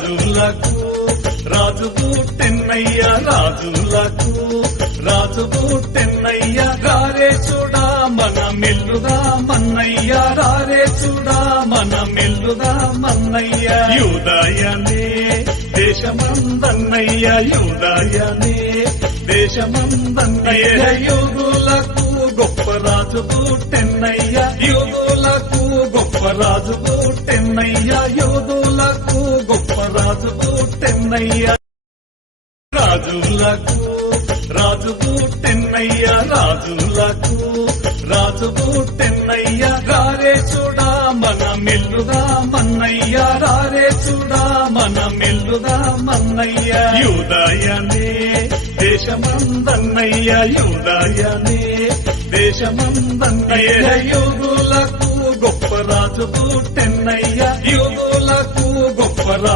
రాజులకు రాజు పుట్టెన్నయ్య రాజులకు రాజు పుట్టెన్నయ్య రారే చూడా మన మెల్లుదా మన్నయ్య రారే చూడా మన మెల్లుదా మన్నయ్య యూదాయనే దేశమందన్నయ్య యూదాయనే దేశమందన్నయ్య యూదులకు గొప్ప రాజు పుట్టెన్నయ్య యూదులకు గొప్ప రాజు పుట్టెన్నయ్య యూదులకు గొప్ప రాజు పుట్టెన్నయ్య రాజులకు రాజు పుట్టెన్నయ్య రాజులకు రాజు పుట్టెన్నయ్య రారే చూడా మన మెల్లుదా మన్నయ్య రారే చూడా మన మెల్లుదా మన్నయ్య యూదాయనే దేశమందన్నయ్య యూదాయనే దేశమందన్నయ్య యూదులకు గొప్ప రాజు పుట్టెన్నయ్య యూదులకు గొప్ప రాజు